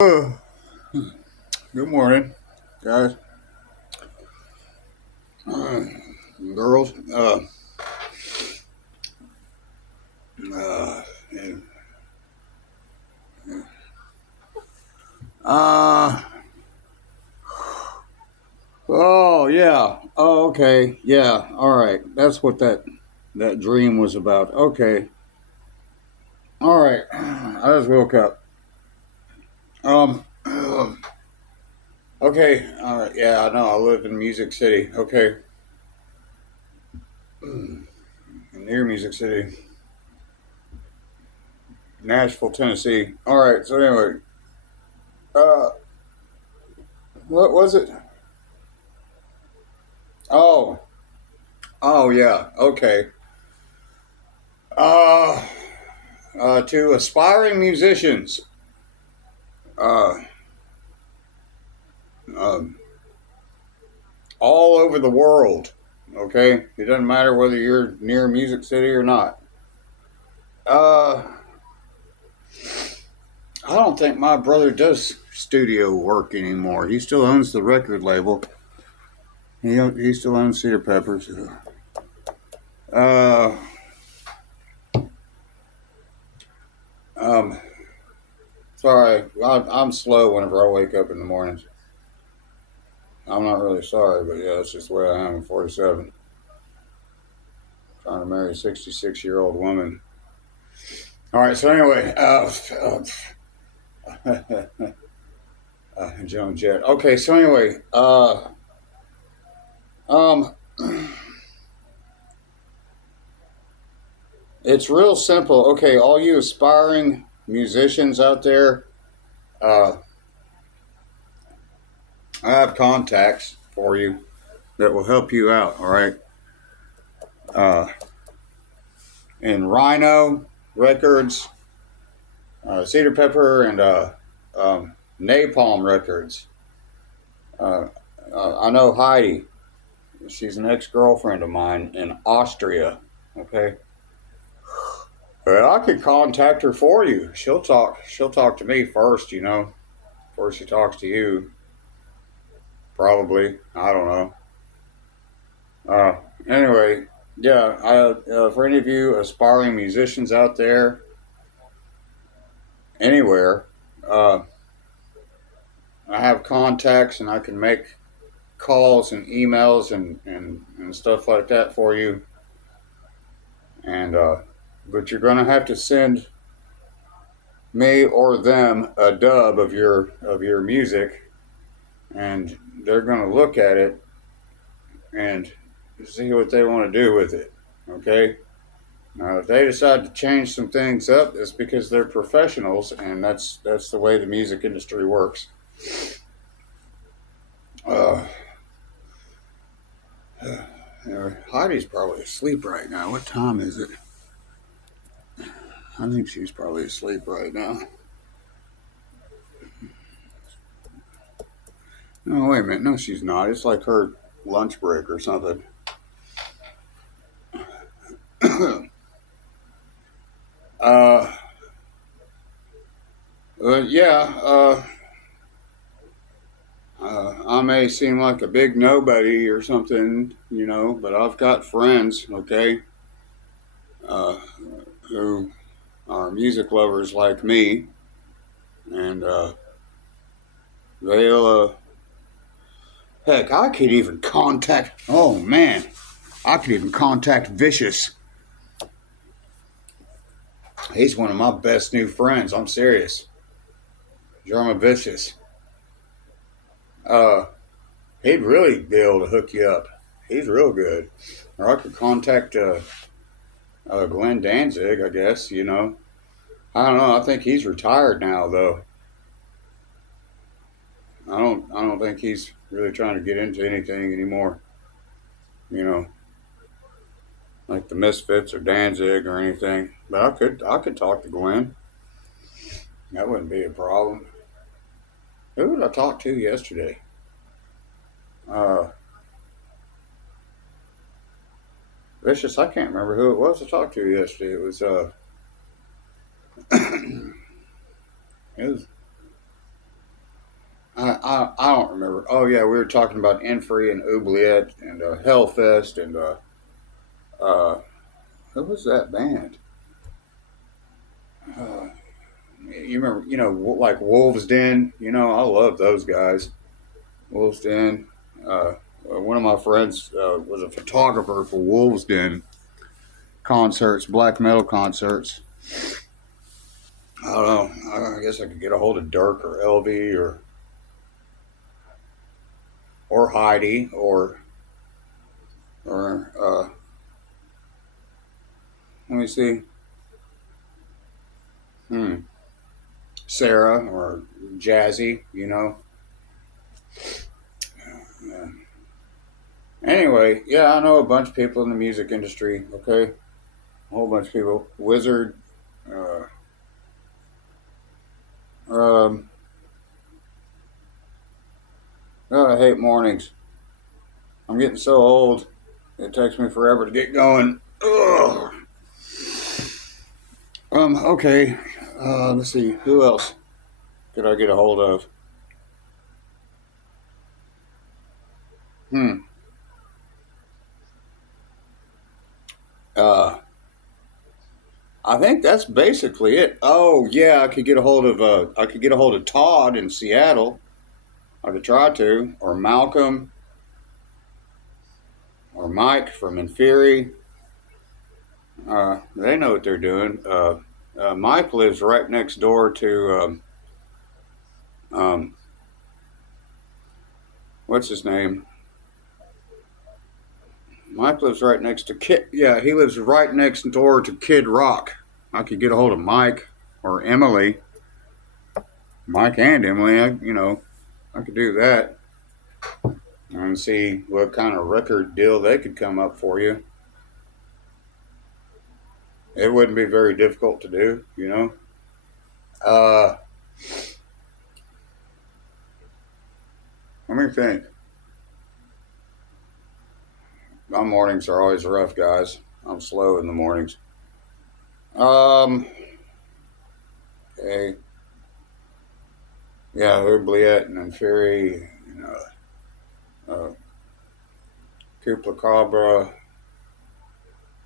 Uh, Good morning, guys, girls. And, uh, oh yeah. Oh, okay. Yeah. All right. That's what that dream was about. Okay. All right. I just woke up. Okay. All right. Yeah. I know. I live in Music City. Okay. Near Music City, Nashville, Tennessee. All right. So anyway, uh, what was it? Oh. Oh yeah. Okay. Uh, to aspiring musicians, uh, um, all over the world. Okay, it doesn't matter whether you're near Music City or not. Uh, I don't think my brother does studio work anymore. He still owns the record label. He still owns Cedar Peppers. Uh, um, sorry, I'm slow whenever I wake up in the mornings. I'm not really sorry, but yeah, that's just the way I am. I'm 47, trying to marry a 66-year-old woman. All right, so anyway, Joan Jett. Okay, so anyway, um, it's real simple. Okay, all you aspiring musicians out there, uh, I have contacts for you that will help you out. All right, uh, in Rhino Records, Cedar Pepper, and Napalm Records. Uh, I know Heidi. She's an ex-girlfriend of mine in Austria. Okay. Well, I could contact her for you. She'll talk. She'll talk to me first, before she talks to you. Probably. I don't know. Uh, anyway, yeah. For any of you aspiring musicians out there, anywhere, uh, I have contacts and I can make calls and emails and stuff like that for you. And but you're gonna have to send me or them a dub of your music, and they're gonna look at it and see what they want to do with it. Okay. Now, if they decide to change some things up, it's because they're professionals, and that's the way the music industry works. Uh, Heidi's probably asleep right now. What time is it? I think she's probably asleep right now. No, wait a minute. No, she's not. It's like her lunch break or something. uh, yeah. I may seem like a big nobody or something, but I've got friends, okay, uh, who are music lovers like me, and they'll, heck, I could even contact, oh man, I could even contact Vicious. He's one of my best new friends. I'm serious. German Vicious. Uh, he'd really be able to hook you up. He's real good. Or I could contact Glenn Danzig, I guess, I don't know. I think he's retired now, though. I don't think he's really trying to get into anything anymore. You know, like the Misfits or Danzig or anything. But I could talk to Glenn. That wouldn't be a problem. Who did I talk to yesterday? Uh, Vicious. I can't remember who it was I talked to yesterday. It was I don't remember. Oh yeah, we were talking about Infree and Oubliette and Hellfest and uh, who was that band? Uh, you remember? You know, like Wolves Den. You know, I love those guys. Wolves Den. One of my friends was a photographer for Wolves Den concerts, black metal concerts. I don't know. I guess I could get a hold of Dirk or LV or Heidi or let me see, hmm, Sarah or Jazzy. You know. Uh, anyway, yeah, I know a bunch of people in the music industry. Okay, a whole bunch of people. Wizard. Uh, um, God, I hate mornings. I'm getting so old. It takes me forever to get going. Ugh. Okay. Let's see. Who else could I get a hold of? Hmm. Uh, I think that's basically it. Oh yeah, I could get a hold of Todd in Seattle. I could try to, or Malcolm, or Mike from Inferi. They know what they're doing. Mike lives right next door to um, what's his name? Mike lives right next to Kid. Yeah, he lives right next door to Kid Rock. I could get a hold of Mike or Emily. Mike and Emily. I could do that and see what kind of record deal they could come up for you. It wouldn't be very difficult to do, you know. Uh, Let me think. My mornings are always rough, guys. I'm slow in the mornings. Um, okay. Yeah, Oubliette and Fury, uh, Kupla Cabra.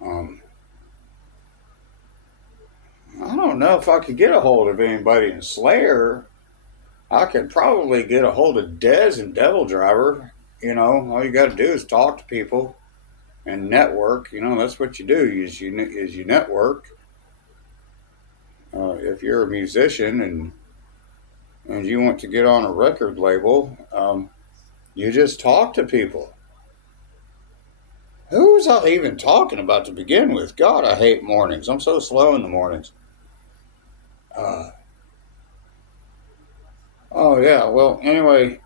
Um, I don't know if I could get a hold of anybody in Slayer. I could probably get a hold of Dez and Devil Driver. You know, all you got to do is talk to people and network. You know, that's what you do. Is you network. If you're a musician and you want to get on a record label, you just talk to people. Who was I even talking about to begin with? God, I hate mornings. I'm so slow in the mornings. Uh, oh yeah. Well, anyway,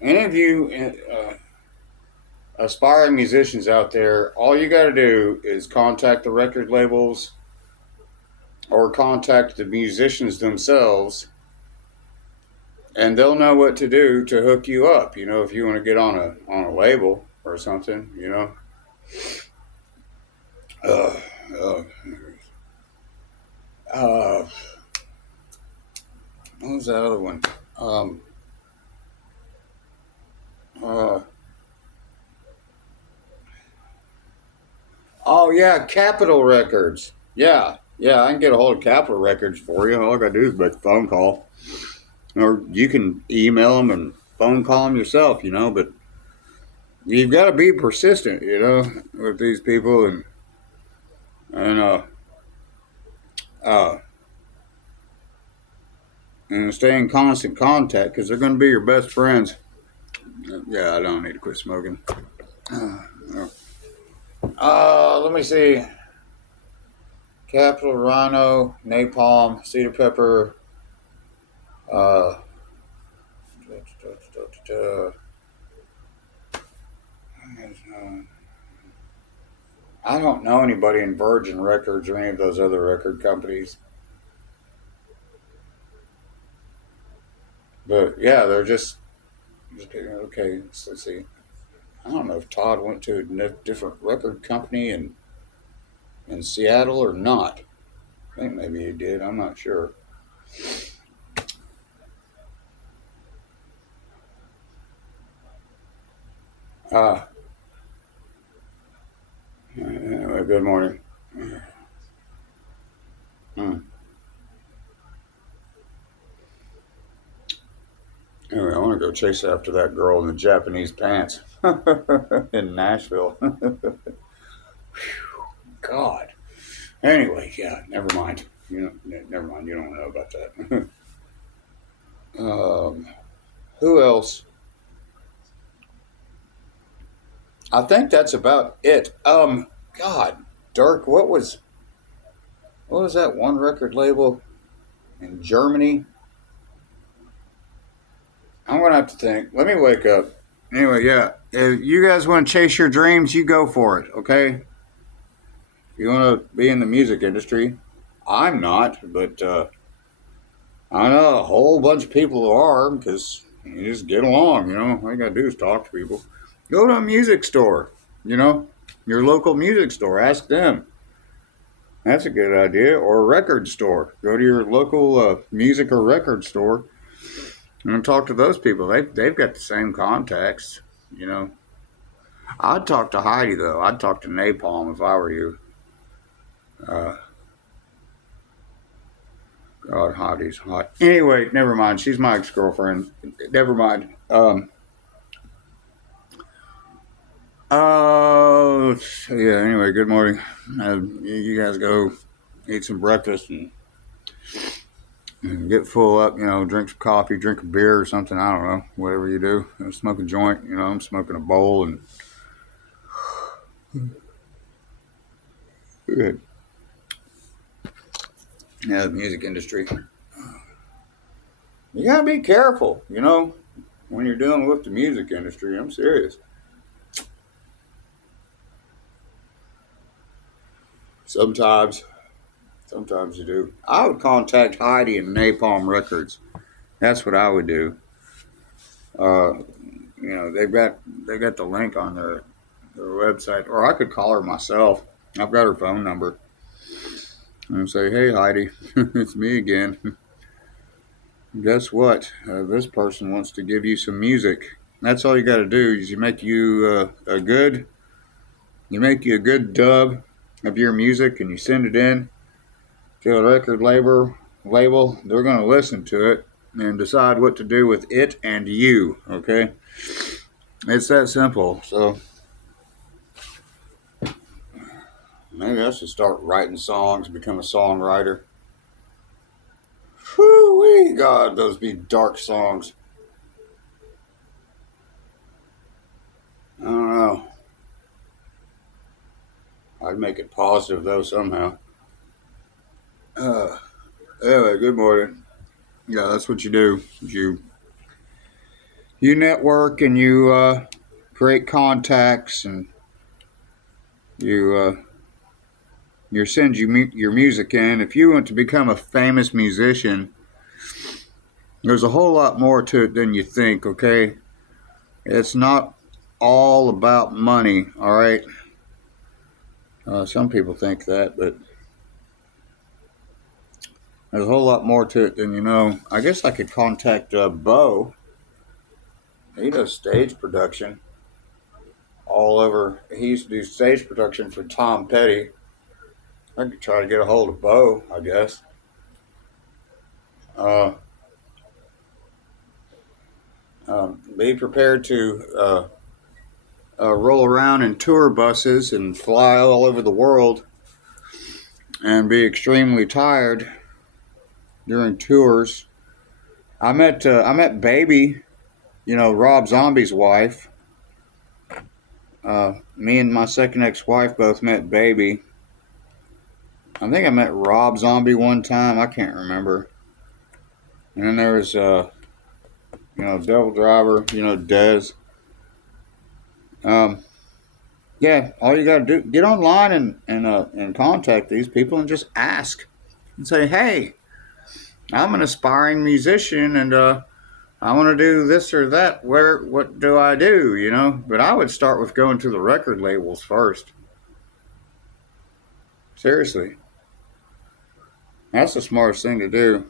any of you aspiring musicians out there, all you got to do is contact the record labels or contact the musicians themselves, and they'll know what to do to hook you up. You know, if you want to get on a label or something. You know. Uh, uh, uh, what was that other one? Um, uh, oh yeah, Capitol Records. Yeah, yeah, I can get a hold of Capitol Records for you. All I gotta do is make a phone call, or you can email them and phone call them yourself. You know, but you've got to be persistent. You know, with these people and uh, and stay in constant contact because they're going to be your best friends. Yeah, I don't need to quit smoking. Let me see. Capital Rhino, Napalm, Cedar Pepper. Uh, I don't know anybody in Virgin Records or any of those other record companies. But yeah, they're just okay. So let's see. I don't know if Todd went to a different record company in Seattle or not. I think maybe he did. I'm not sure. Uh, Good morning. Hmm. Anyway, I want to go chase after that girl in the Japanese pants in Nashville. God. Anyway, yeah, never mind. Never mind. You don't know about that. Who else? I think that's about it. God, Dirk, what was that one record label in Germany? I'm gonna have to think. Let me wake up. Anyway, yeah. If you guys want to chase your dreams, you go for it. Okay. If you want to be in the music industry, I'm not, but I know a whole bunch of people who are because you just get along. All you gotta do is talk to people. Go to a music store. You know, your local music store. Ask them. That's a good idea. Or a record store. Go to your local music or record store and talk to those people. They've got the same contacts. You know, I'd talk to Heidi though. I'd talk to Napalm if I were you. Uh, God, Heidi's hot. Anyway, never mind. She's my ex girlfriend. Never mind. Yeah. Anyway, good morning. You guys go eat some breakfast and get full up. Drink some coffee, drink a beer or something. I don't know. Whatever you do. Smoke a joint. I'm smoking a bowl and good. Yeah, the music industry. You gotta be careful. When you're dealing with the music industry. I'm serious. Sometimes, sometimes you do. I would contact Heidi and Napalm Records. That's what I would do. Uh, they've got the link on their website, or I could call her myself. I've got her phone number and say, "Hey Heidi, it's me again. Guess what? This person wants to give you some music. That's all you got to do is you make you a good dub of your music, and you send it in to a record label. They're going to listen to it and decide what to do with it and you. Okay, it's that simple. So maybe I should start writing songs, become a songwriter. Whoo, God, those be dark songs. I don't know. I'd make it positive though somehow. Uh, anyway, good morning. Yeah, that's what you do. You network and you create contacts and you send your music in. If you want to become a famous musician, there's a whole lot more to it than you think. Okay, it's not all about money. All right. Some people think that, but there's a whole lot more to it than you know. I guess I could contact Bo. He does stage production all over. He used to do stage production for Tom Petty. I could try to get a hold of Bo, I guess. Uh, be prepared to roll around in tour buses and fly all over the world and be extremely tired during tours. I met Baby, Rob Zombie's wife. Me and my second ex-wife both met Baby. I think I met Rob Zombie one time. I can't remember. And then there was, Devil Driver. Dez. Um, yeah, all you gotta do get online and contact these people and just ask and say, hey, I'm an aspiring musician and I want to do this or that. What do I do? But I would start with going to the record labels first. Seriously, that's the smartest thing to do.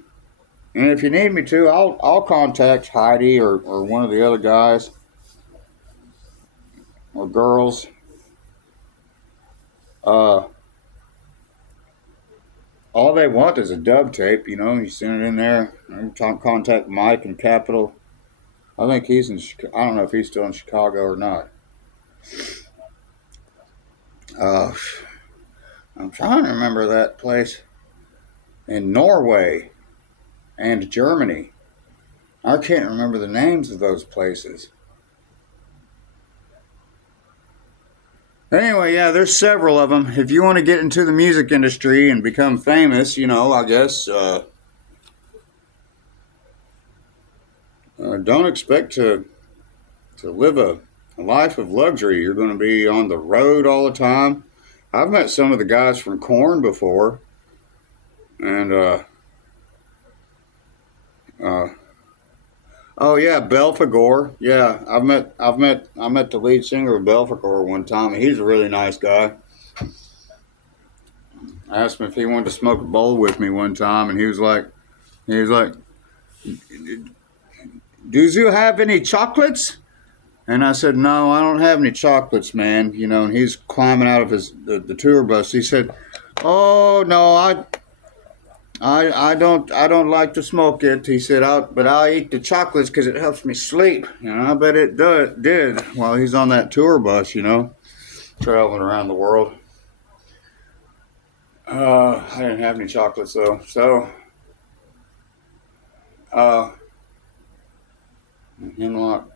And if you need me to, I'll contact Heidi or one of the other guys or girls. Uh, all they want is a dub tape. You know, you send it in there. Contact Mike in Capital. I think he's in. I don't know if he's still in Chicago or not. Uh, I'm trying to remember that place in Norway and Germany. I can't remember the names of those places. Anyway, yeah, there's several of them. If you want to get into the music industry and become famous, you know, I guess don't expect to live a life of luxury. You're going to be on the road all the time. I've met some of the guys from Korn before, and uh, oh yeah, Belphegor. Yeah, I met the lead singer of Belphegor one time, and he's a really nice guy. I asked him if he wanted to smoke a bowl with me one time, and he was like, "Do you have any chocolates?" And I said, "No, I don't have any chocolates, man." You know, and he's climbing out of the tour bus. He said, "Oh no, I don't like to smoke it." He said, "But I'll eat the chocolates because it helps me sleep." You know, I bet it did while he's on that tour bus. You know, traveling around the world. I didn't have any chocolates though, so uh, Hemlock.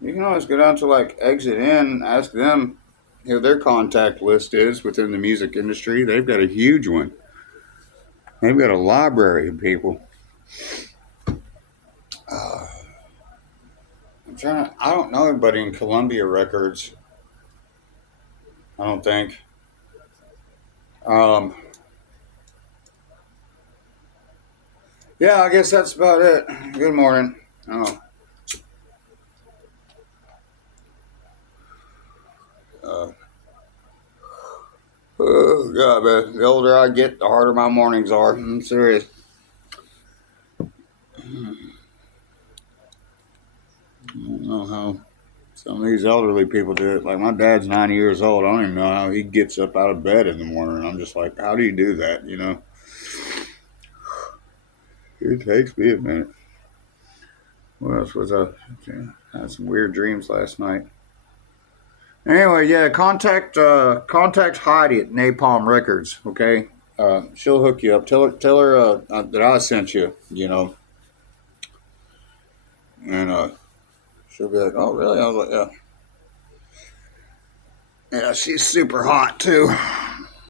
You can always go down to like Exit In, ask them who their contact list is within the music industry. They've got a huge one. They've got a library of people. Uh, I'm trying to. I don't know anybody in Columbia Records. I don't think. Um, yeah, I guess that's about it. Good morning. Oh, uh, oh God, man. The older I get, the harder my mornings are. I'm serious. I don't know how some of these elderly people do it. Like my dad's 90 years old. I don't even know how he gets up out of bed in the morning. I'm just like, how do you do that? You know, it takes me a minute. What else was I? I had some weird dreams last night. Anyway, yeah, contact Heidi at Napalm Records. Okay, she'll hook you up. Tell her that I sent you. You know, and she'll be like, "Oh, really?" I was like, "Yeah, yeah." She's super hot too.